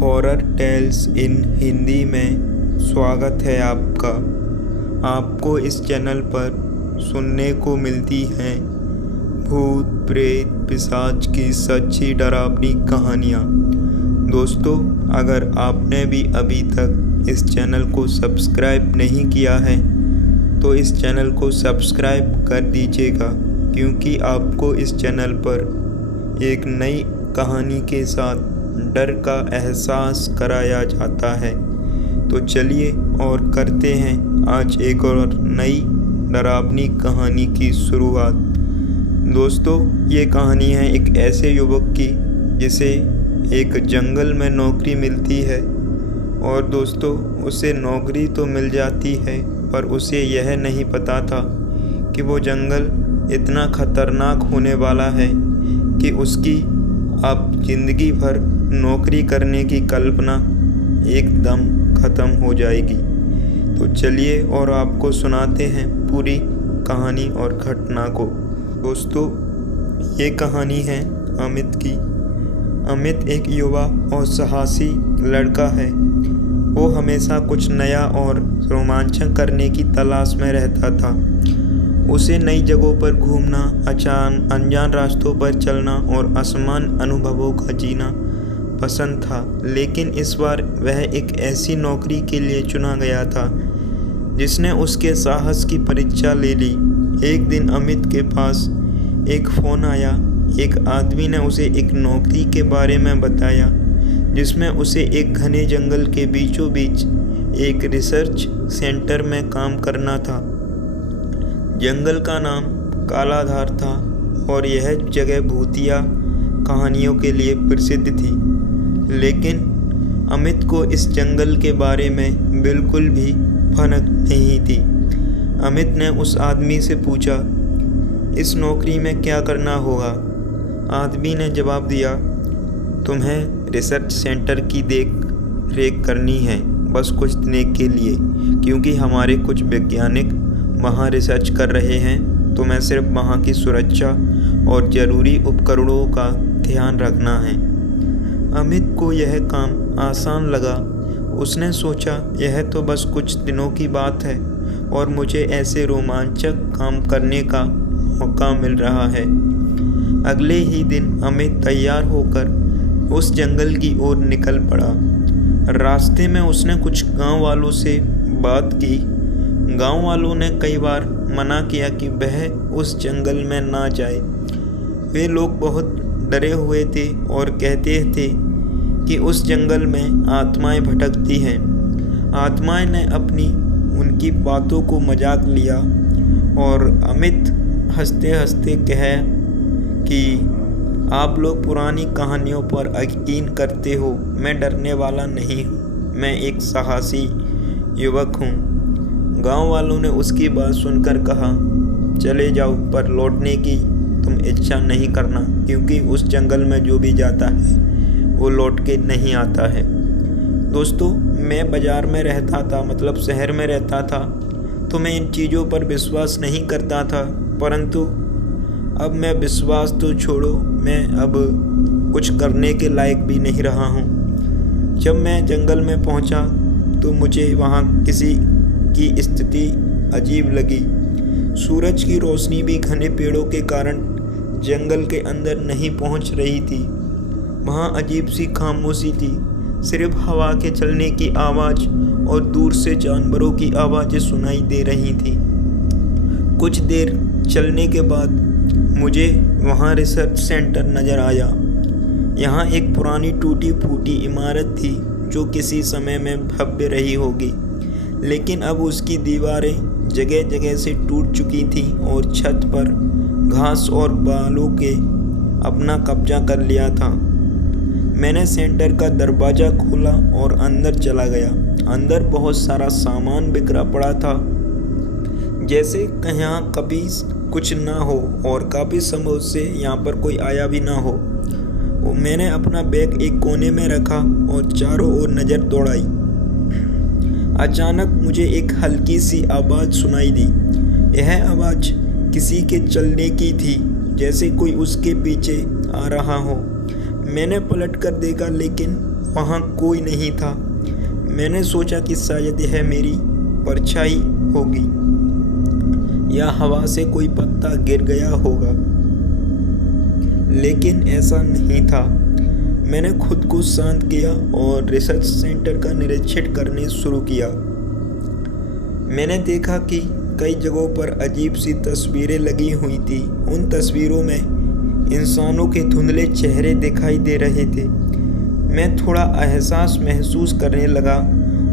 Horror tales इन हिंदी में स्वागत है आपका। आपको इस चैनल पर सुनने को मिलती हैं भूत प्रेत पिशाच की सच्ची डरावनी कहानियाँ। दोस्तों, अगर आपने भी अभी तक इस चैनल को सब्सक्राइब नहीं किया है तो इस चैनल को सब्सक्राइब कर दीजिएगा, क्योंकि आपको इस चैनल पर एक नई कहानी के साथ डर का एहसास कराया जाता है। तो चलिए और करते हैं आज एक और नई डरावनी कहानी की शुरुआत। दोस्तों, ये कहानी है एक ऐसे युवक की जिसे एक जंगल में नौकरी मिलती है। और दोस्तों, उसे नौकरी तो मिल जाती है, पर उसे यह नहीं पता था कि वो जंगल इतना खतरनाक होने वाला है कि उसकी अब ज़िंदगी भर नौकरी करने की कल्पना एकदम ख़त्म हो जाएगी। तो चलिए और आपको सुनाते हैं पूरी कहानी और घटना को। दोस्तों, ये कहानी है अमित की। अमित एक युवा और साहसी लड़का है। वो हमेशा कुछ नया और रोमांचक करने की तलाश में रहता था। उसे नई जगहों पर घूमना, अनजान रास्तों पर चलना और असमान अनुभवों का जीना पसंद था। लेकिन इस बार वह एक ऐसी नौकरी के लिए चुना गया था जिसने उसके साहस की परीक्षा ले ली। एक दिन अमित के पास एक फ़ोन आया। एक आदमी ने उसे एक नौकरी के बारे में बताया जिसमें उसे एक घने जंगल के बीचों बीच एक रिसर्च सेंटर में काम करना था। जंगल का नाम कालाधार था और यह जगह भूतिया कहानियों के लिए प्रसिद्ध थी। लेकिन अमित को इस जंगल के बारे में बिल्कुल भी भनक नहीं थी। अमित ने उस आदमी से पूछा, इस नौकरी में क्या करना होगा? आदमी ने जवाब दिया, तुम्हें रिसर्च सेंटर की देख रेख करनी है, बस कुछ दिन के लिए, क्योंकि हमारे कुछ वैज्ञानिक वहाँ रिसर्च कर रहे हैं। तो मैं सिर्फ वहाँ की सुरक्षा और ज़रूरी उपकरणों का ध्यान रखना है। अमित को यह काम आसान लगा। उसने सोचा, यह तो बस कुछ दिनों की बात है और मुझे ऐसे रोमांचक काम करने का मौका मिल रहा है। अगले ही दिन अमित तैयार होकर उस जंगल की ओर निकल पड़ा। रास्ते में उसने कुछ गांव वालों से बात की। गांव वालों ने कई बार मना किया कि वह उस जंगल में ना जाए। वे लोग बहुत डरे हुए थे और कहते थे कि उस जंगल में आत्माएं भटकती हैं। आत्माएं ने अपनी उनकी बातों को मजाक लिया और अमित हंसते हंसते कहा कि आप लोग पुरानी कहानियों पर यकीन करते हो, मैं डरने वाला नहीं हूँ, मैं एक साहसी युवक हूँ। गांव वालों ने उसकी बात सुनकर कहा, चले जाओ, पर लौटने की तुम इच्छा नहीं करना, क्योंकि उस जंगल में जो भी जाता है वो लौट के नहीं आता है। दोस्तों, मैं बाज़ार में रहता था, मतलब शहर में रहता था, तो मैं इन चीज़ों पर विश्वास नहीं करता था। परंतु अब मैं विश्वास तो छोड़ो, मैं अब कुछ करने के लायक भी नहीं रहा हूँ। जब मैं जंगल में पहुँचा तो मुझे वहाँ किसी की स्थिति अजीब लगी। सूरज की रोशनी भी घने पेड़ों के कारण जंगल के अंदर नहीं पहुंच रही थी। वहाँ अजीब सी खामोशी थी, सिर्फ हवा के चलने की आवाज़ और दूर से जानवरों की आवाज़ें सुनाई दे रही थी। कुछ देर चलने के बाद मुझे वहाँ रिसर्च सेंटर नज़र आया। यहाँ एक पुरानी टूटी फूटी इमारत थी जो किसी समय में भव्य रही होगी, लेकिन अब उसकी दीवारें जगह जगह से टूट चुकी थीं और छत पर घास और बालों के अपना कब्जा कर लिया था। मैंने सेंटर का दरवाज़ा खोला और अंदर चला गया। अंदर बहुत सारा सामान बिखरा पड़ा था, जैसे यहाँ कभी कुछ ना हो और काफ़ी समय से यहाँ पर कोई आया भी ना हो। मैंने अपना बैग एक कोने में रखा और चारों ओर नज़र दौड़ाई। अचानक मुझे एक हल्की सी आवाज़ सुनाई दी। यह आवाज़ किसी के चलने की थी, जैसे कोई उसके पीछे आ रहा हो। मैंने पलट कर देखा, लेकिन वहाँ कोई नहीं था। मैंने सोचा कि शायद यह मेरी परछाई होगी या हवा से कोई पत्ता गिर गया होगा, लेकिन ऐसा नहीं था। मैंने खुद को शांत किया और रिसर्च सेंटर का निरीक्षण करने शुरू किया। मैंने देखा कि कई जगहों पर अजीब सी तस्वीरें लगी हुई थी। उन तस्वीरों में इंसानों के धुंधले चेहरे दिखाई दे रहे थे। मैं थोड़ा एहसास महसूस करने लगा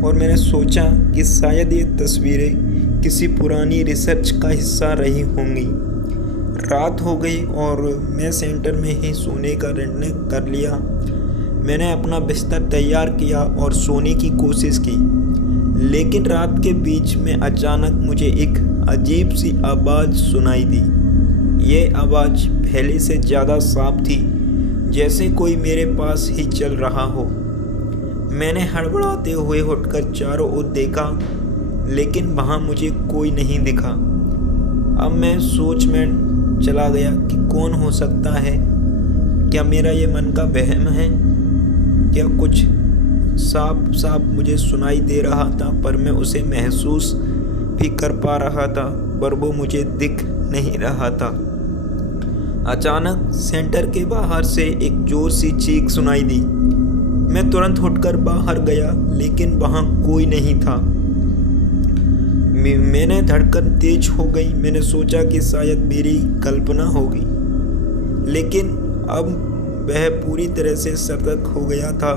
और मैंने सोचा कि शायद ये तस्वीरें किसी पुरानी रिसर्च का हिस्सा रही होंगी। रात हो गई और मैं सेंटर में ही सोने का निर्णय कर लिया। मैंने अपना बिस्तर तैयार किया और सोने की कोशिश की, लेकिन रात के बीच में अचानक मुझे एक अजीब सी आवाज़ सुनाई दी। ये आवाज़ पहले से ज़्यादा साफ थी, जैसे कोई मेरे पास ही चल रहा हो। मैंने हड़बड़ाते हुए उठकर चारों ओर देखा, लेकिन वहाँ मुझे कोई नहीं दिखा। अब मैं सोच में चला गया कि कौन हो सकता है। क्या मेरा ये मन का वहम है? क्या कुछ साफ साफ मुझे सुनाई दे रहा था, पर मैं उसे महसूस भी कर पा रहा था, पर वो मुझे दिख नहीं रहा था। अचानक सेंटर के बाहर से एक जोर सी चीख सुनाई दी। मैं तुरंत उठकर बाहर गया, लेकिन वहाँ कोई नहीं था। मैंने धड़कन तेज हो गई। मैंने सोचा कि शायद मेरी कल्पना होगी, लेकिन अब वह पूरी तरह से सतर्क हो गया था।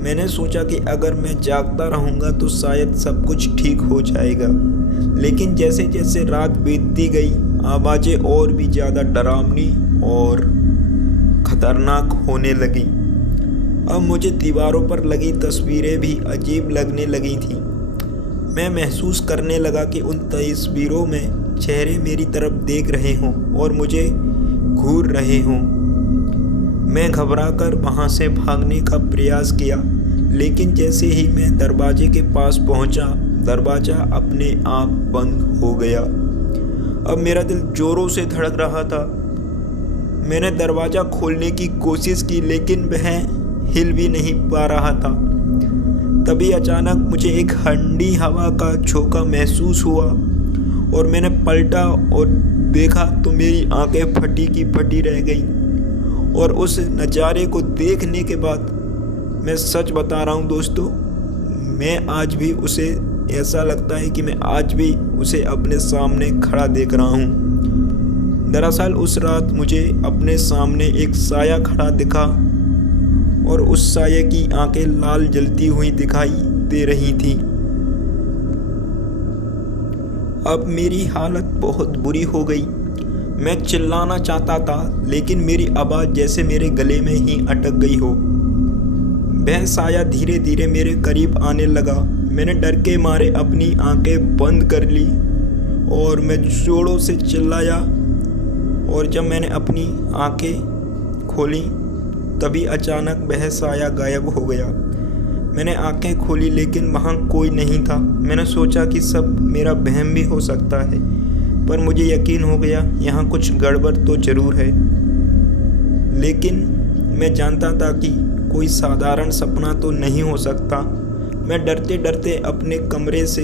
मैंने सोचा कि अगर मैं जागता रहूँगा तो शायद सब कुछ ठीक हो जाएगा, लेकिन जैसे जैसे रात बीतती गई, आवाज़ें और भी ज़्यादा डरावनी और ख़तरनाक होने लगी। अब मुझे दीवारों पर लगी तस्वीरें भी अजीब लगने लगी थीं। मैं महसूस करने लगा कि उन तस्वीरों में चेहरे मेरी तरफ देख रहे हों और मुझे घूर रहे हों। मैं घबराकर वहाँ से भागने का प्रयास किया, लेकिन जैसे ही मैं दरवाजे के पास पहुँचा, दरवाज़ा अपने आप बंद हो गया। अब मेरा दिल जोरों से धड़क रहा था। मैंने दरवाज़ा खोलने की कोशिश की, लेकिन वह हिल भी नहीं पा रहा था। तभी अचानक मुझे एक ठंडी हवा का झोंका महसूस हुआ और मैंने पलटा और देखा तो मेरी आंखें फटी की फटी रह गईं। और उस नज़ारे को देखने के बाद, मैं सच बता रहा हूँ दोस्तों, मैं आज भी उसे ऐसा लगता है कि मैं आज भी उसे अपने सामने खड़ा देख रहा हूँ। दरअसल उस रात मुझे अपने सामने एक साया खड़ा दिखा और उस साये की आंखें लाल जलती हुई दिखाई दे रही थीं। अब मेरी हालत बहुत बुरी हो गई। मैं चिल्लाना चाहता था, लेकिन मेरी आवाज़ जैसे मेरे गले में ही अटक गई हो। वह साया धीरे धीरे मेरे करीब आने लगा। मैंने डर के मारे अपनी आंखें बंद कर ली और मैं जोरों से चिल्लाया। और जब मैंने अपनी आंखें खोली, तभी अचानक वह साया गायब हो गया। मैंने आंखें खोली, लेकिन वहाँ कोई नहीं था। मैंने सोचा कि सब मेरा वहम भी हो सकता है, पर मुझे यकीन हो गया यहाँ कुछ गड़बड़ तो ज़रूर है। लेकिन मैं जानता था कि कोई साधारण सपना तो नहीं हो सकता। मैं डरते डरते अपने कमरे से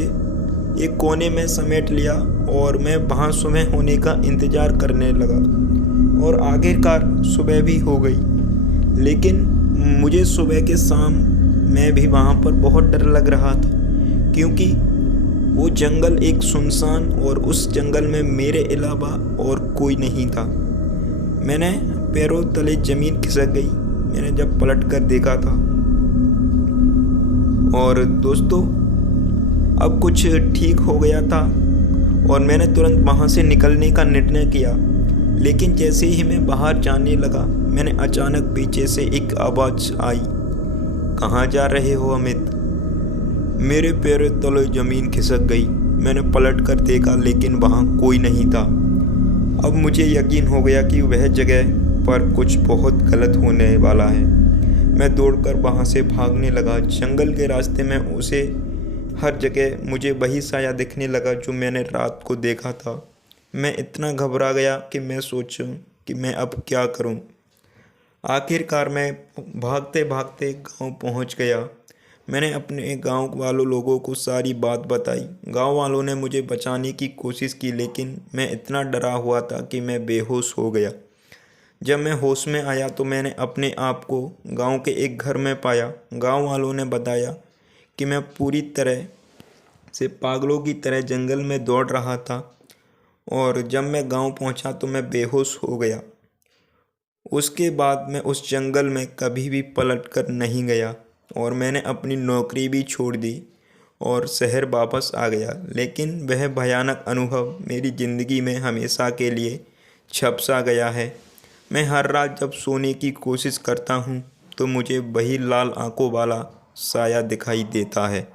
एक कोने में समेट लिया और मैं वहाँ सुबह होने का इंतज़ार करने लगा। और आखिरकार सुबह भी हो गई, लेकिन मुझे सुबह के शाम में भी वहाँ पर बहुत डर लग रहा था, क्योंकि वो जंगल एक सुनसान और उस जंगल में मेरे अलावा और कोई नहीं था। मैंने पैरों तले ज़मीन खिसक गई। मैंने जब पलट कर देखा था, और दोस्तों अब कुछ ठीक हो गया था और मैंने तुरंत वहाँ से निकलने का निर्णय किया। लेकिन जैसे ही मैं बाहर जाने लगा, मैंने अचानक पीछे से एक आवाज़ आई, कहाँ जा रहे हो अमित? मेरे पैरों तले ज़मीन खिसक गई। मैंने पलट कर देखा, लेकिन वहाँ कोई नहीं था। अब मुझे यकीन हो गया कि वह जगह पर कुछ बहुत गलत होने वाला है। मैं दौड़कर वहाँ से भागने लगा। जंगल के रास्ते में उसे हर जगह मुझे वही साया दिखने लगा जो मैंने रात को देखा था। मैं इतना घबरा गया कि मैं सोचूं कि मैं अब क्या करूं। आखिरकार मैं भागते भागते गांव पहुंच गया। मैंने अपने गांव वालों लोगों को सारी बात बताई। गांव वालों ने मुझे बचाने की कोशिश की, लेकिन मैं इतना डरा हुआ था कि मैं बेहोश हो गया। जब मैं होश में आया तो मैंने अपने आप को गांव के एक घर में पाया। गांव वालों ने बताया कि मैं पूरी तरह से पागलों की तरह जंगल में दौड़ रहा था, और जब मैं गांव पहुंचा तो मैं बेहोश हो गया। उसके बाद मैं उस जंगल में कभी भी पलट कर नहीं गया, और मैंने अपनी नौकरी भी छोड़ दी और शहर वापस आ गया। लेकिन वह भयानक अनुभव मेरी ज़िंदगी में हमेशा के लिए छप सा गया है। मैं हर रात जब सोने की कोशिश करता हूँ तो मुझे वही लाल आंखों वाला साया दिखाई देता है।